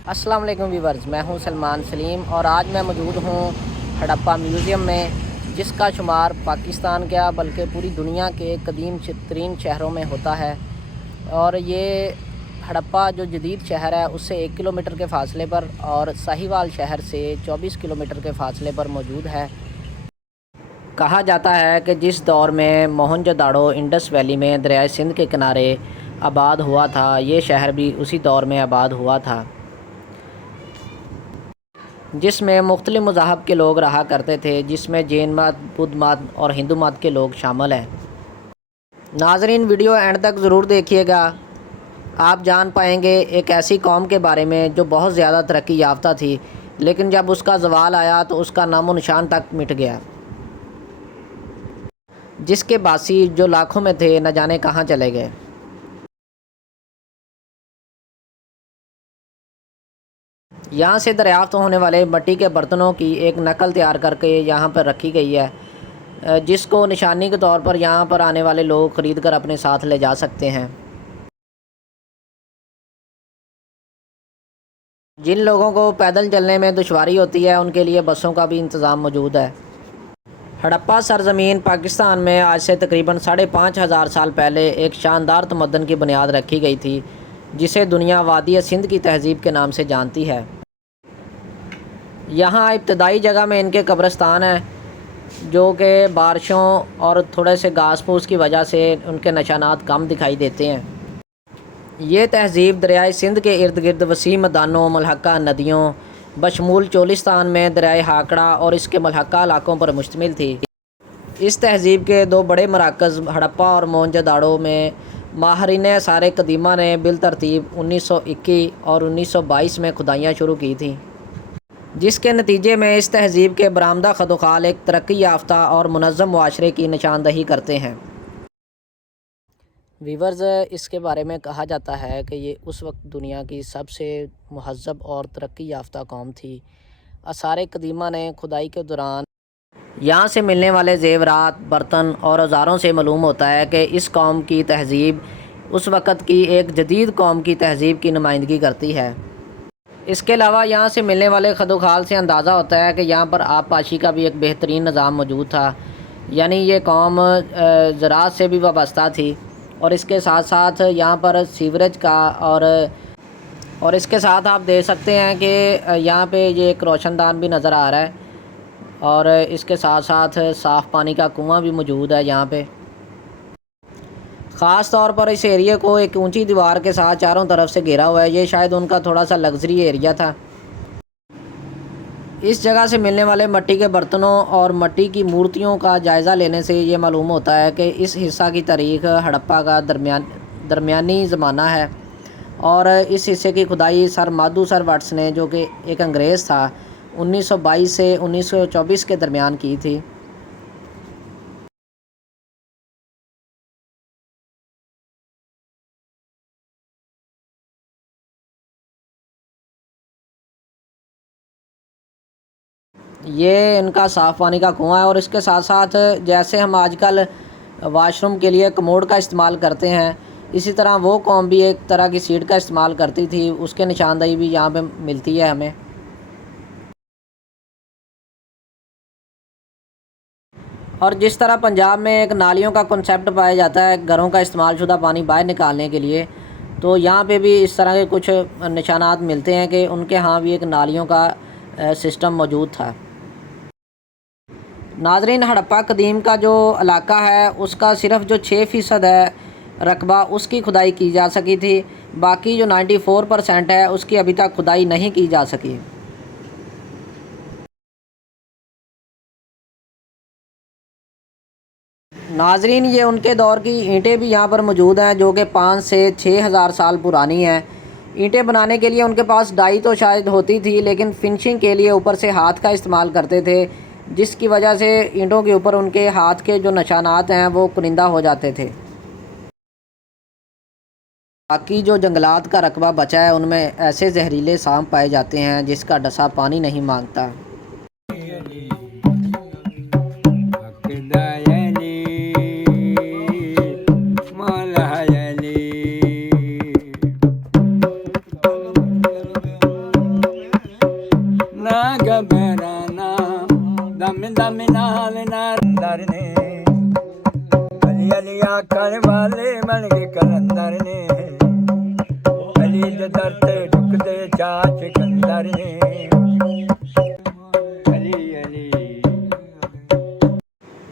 अस्सलाम वालेकुम व्यूअर्स, मैं हूं सलमान सलीम और आज मैं मौजूद हूं हड़प्पा म्यूज़ियम में, जिसका शुमार पाकिस्तान क्या बल्कि पूरी दुनिया के कदीम तरीन शहरों में होता है। और ये हड़प्पा जो जदीद शहर है उससे 1 किलोमीटर के फ़ासले पर और साहिवाल शहर से 24 किलोमीटर के फ़ासले पर मौजूद है। कहा जाता है कि जिस दौर में मोहनजोदाड़ो इंडस वैली में दरियाए सिंध के किनारे आबाद हुआ था, ये शहर भी उसी दौर में आबाद हुआ था, जिसमें मुख्तलिफ़ मज़ाहब के लोग रहा करते थे, जिसमें जैन मत, बुद्ध मत और हिंदू मत के लोग शामिल हैं। नाज़रीन, वीडियो एंड तक ज़रूर देखिएगा। आप जान पाएंगे एक ऐसी कौम के बारे में जो बहुत ज़्यादा तरक्की याफ्ता थी, लेकिन जब उसका ज़वाल आया तो उसका नामो निशान तक मिट गया, जिसके बासी जो लाखों में थे न जाने कहाँ चले गए। यहाँ से दरियाफ़्त होने वाले मिट्टी के बर्तनों की एक नकल तैयार करके यहाँ पर रखी गई है, जिसको निशानी के तौर पर यहाँ पर आने वाले लोग ख़रीद कर अपने साथ ले जा सकते हैं। जिन लोगों को पैदल चलने में दुश्वारी होती है, उनके लिए बसों का भी इंतज़ाम मौजूद है। हड़प्पा सरज़मीन पाकिस्तान में आज से तकरीबन 5,500 साल पहले एक शानदार तमद्दन की बुनियाद रखी गई थी, जिसे दुनिया वादी सिंध की तहज़ीब के नाम से जानती है। यहाँ इब्तदाई जगह में इनके कब्रिस्तान हैं, जो कि बारिशों और थोड़े से घास फूस की वजह से उनके निशानात कम दिखाई देते हैं। ये तहज़ीब दरियाए सिंध के इर्द गिर्द वसी मैदानों, मलहक़ा नदियों बशमूल चोलिस्तान में दरियाए हाकड़ा और इसके मलहक़ा इलाकों पर मुश्तमिल थी। इस तहज़ीब के दो बड़े मराकज़ हड़प्पा और मोहनजोदाड़ो में माहरीन आसार कदीमा ने बिलतरतीब 1921 और 1922 में खुदाइयाँ शुरू की थीं, जिसके नतीजे में इस तहज़ीब के बरामदा खदोखाल एक तरक्की याफ्ता और मुनज़्ज़म मुआशरे की निशानदही करते हैं। वीवर्स, इसके बारे में कहा जाता है कि ये उस वक्त दुनिया की सबसे महज़्ज़ब और तरक्की याफ्ता कौम थी। आसार कदीमा ने खुदाई के दौरान यहाँ से मिलने वाले ज़ेवरात, बर्तन और औज़ारों से मालूम होता है कि इस कौम की तहज़ीब उस वक़्त की एक जदीद कौम की तहज़ीब की नुमाइंदगी करती है। इसके अलावा यहाँ से मिलने वाले खदोखाल से अंदाज़ा होता है कि यहाँ पर आबपाशी का भी एक बेहतरीन निज़ाम मौजूद था, यानी ये कौम ज़राअत से भी वाबस्ता थी। और इसके साथ साथ यहाँ पर सीवरेज का और इसके साथ आप देख सकते हैं कि यहाँ पे ये एक रोशनदान भी नज़र आ रहा है, और इसके साथ साथ साफ़ पानी का कुआं भी मौजूद है यहाँ पे। ख़ास तौर पर इस एरिया को एक ऊंची दीवार के साथ चारों तरफ से घेरा हुआ है। ये शायद उनका थोड़ा सा लग्जरी एरिया था। इस जगह से मिलने वाले मिट्टी के बर्तनों और मिट्टी की मूर्तियों का जायज़ा लेने से ये मालूम होता है कि इस हिस्सा की तारीख़ हड़प्पा का दरमियानी ज़माना है, और इस हिस्से की खुदाई सर माधू सर वट्स ने, जो कि एक अंग्रेज़ था, 1922 से 1924 के दरमियान की थी। ये इनका साफ़ पानी का कुआं है, और इसके साथ साथ जैसे हम आजकल वाशरूम के लिए कमोड का इस्तेमाल करते हैं, इसी तरह वो कौम भी एक तरह की सीट का इस्तेमाल करती थी। उसके निशानदही भी यहाँ पे मिलती है हमें। और जिस तरह पंजाब में एक नालियों का कॉन्सेप्ट पाया जाता है घरों का इस्तेमाल शुदा पानी बाहर निकालने के लिए, तो यहाँ पे भी इस तरह के कुछ निशानात मिलते हैं कि उनके यहाँ भी एक नालियों का सिस्टम मौजूद था। नाज़रीन, हड़प्पा कदीम का जो इलाका है उसका सिर्फ जो 6% है रकबा, उसकी खुदाई की जा सकी थी। बाकी जो 94% है उसकी अभी तक खुदाई नहीं की जा सकी। नाज़रीन, ये उनके दौर की ईंटें भी यहाँ पर मौजूद हैं, जो कि 5 से 6,000 साल पुरानी हैं। ईंटें बनाने के लिए उनके पास डाई तो शायद होती थी, लेकिन फिनिशिंग के लिए ऊपर से हाथ का इस्तेमाल करते थे, जिसकी वजह से ईंटों के ऊपर उनके हाथ के जो निशानात हैं वो कुरिंदा हो जाते थे। बाकी जो जंगलात का रकबा बचा है उनमें ऐसे जहरीले सांप पाए जाते हैं जिसका डसा पानी नहीं मांगता। दे दर ते ढुकदे चाच कंदर ने। अली अली।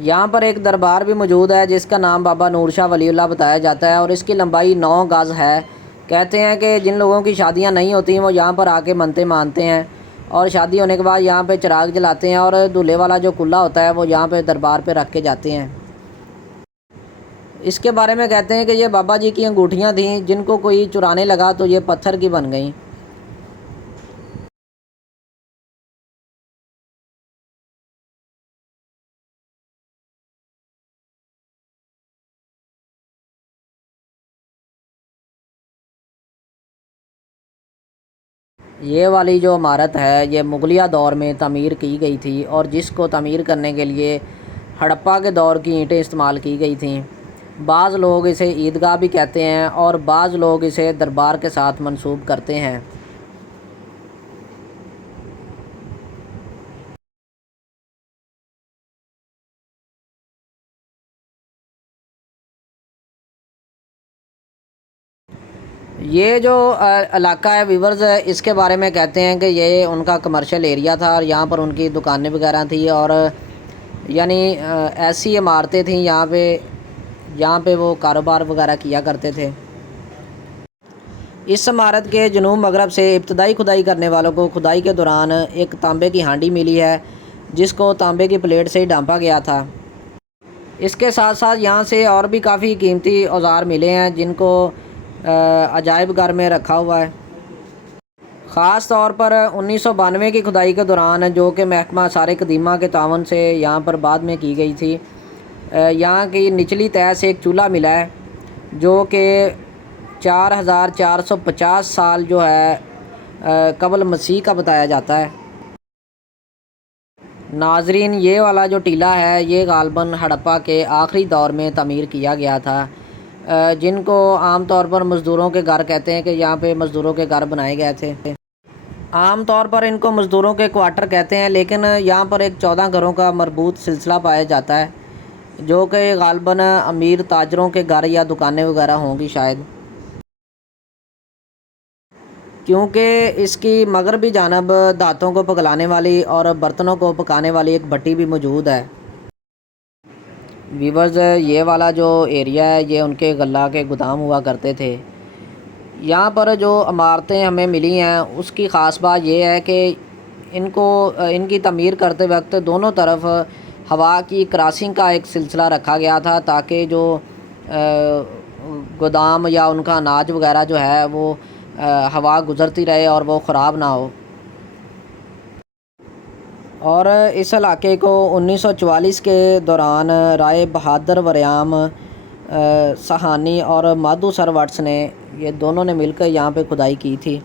यहाँ पर एक दरबार भी मौजूद है जिसका नाम बाबा नूर शाह वलीउल्लाह बताया जाता है और इसकी लंबाई 9 गज़ है। कहते हैं कि जिन लोगों की शादियाँ नहीं होती वो यहाँ पर आके मन्नतें मानते हैं और शादी होने के बाद यहाँ पे चिराग जलाते हैं और दूल्हे वाला जो कुल्ला होता है वो यहाँ पे दरबार पे रख के जाते हैं। इसके बारे में कहते हैं कि ये बाबा जी की अंगूठियाँ थीं, जिनको कोई चुराने लगा तो ये पत्थर की बन गईं। ये वाली जो इमारत है ये मुगलिया दौर में तमीर की गई थी और जिसको तमीर करने के लिए हड़प्पा के दौर की ईंटें इस्तेमाल की गई थीं। बाज़ लोग इसे ईदगाह भी कहते हैं और बाज़ लोग इसे दरबार के साथ मंसूब करते हैं। ये जो इलाका है वीवर्स, इसके बारे में कहते हैं कि ये उनका कमर्शियल एरिया था और यहाँ पर उनकी दुकानें वगैरह थी और यानी ऐसी इमारतें थीं यहाँ पे वो कारोबार वगैरह किया करते थे। इस इमारत के जनूब मगरब से इब्तदाई खुदाई करने वालों को खुदाई के दौरान एक तांबे की हांडी मिली है जिसको तांबे की प्लेट से ही ढांपा गया था। इसके साथ साथ यहाँ से और भी काफ़ी कीमती औजार मिले हैं जिनको अजायब घर में रखा हुआ है। ख़ास तौर पर 1992 की खुदाई के दौरान, जो कि महकमा आसार कदीमा के तावन से यहाँ पर बाद में की गई थी, यहाँ की निचली तह से एक चूल्हा मिला है जो कि 4450 साल जो है कबल मसीह का बताया जाता है। नाजरीन, ये वाला जो टीला है ये गालबन हड़प्पा के आखिरी दौर में तमीर किया गया था, जिनको आम तौर पर मज़दूरों के घर कहते हैं कि यहाँ पे मज़दूरों के घर बनाए गए थे। आम तौर पर इनको मज़दूरों के क्वार्टर कहते हैं, लेकिन यहाँ पर एक 14 घरों का मरबूत सिलसिला पाया जाता है जो कि गालबन अमीर ताजरों के घर या दुकानें वगैरह होंगी शायद, क्योंकि इसकी मगरबी जानब दांतों को पिघलाने वाली और बर्तनों को पकाने वाली एक भट्टी भी मौजूद है। वीवर्स, ये वाला जो एरिया है ये उनके गल्ला के गोदाम हुआ करते थे। यहाँ पर जो इमारतें हमें मिली हैं उसकी ख़ास बात यह है कि इनकी तमीर करते वक्त दोनों तरफ हवा की क्रॉसिंग का एक सिलसिला रखा गया था ताकि जो गोदाम या उनका अनाज वगैरह जो है वो हवा गुज़रती रहे और वो ख़राब ना हो। और इस इलाके को 1944 के दौरान राय बहादुर वरयाम सहानी और माधू सरवट्स ने, ये दोनों ने मिलकर यहाँ पे खुदाई की थी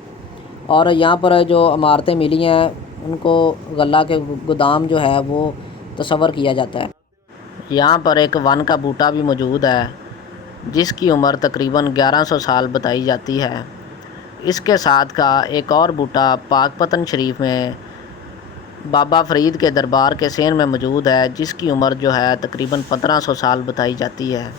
और यहाँ पर जो इमारतें मिली हैं उनको गल्ला के गोदाम जो है वो तस्वर किया जाता है। यहाँ पर एक वन का बूटा भी मौजूद है जिसकी उम्र तकरीबन 1100 साल बताई जाती है। इसके साथ का एक और बूटा पाकपतन शरीफ में बाबा फ़रीद के दरबार के सेन में मौजूद है जिसकी उम्र जो है तकरीबन 1500 साल बताई जाती है।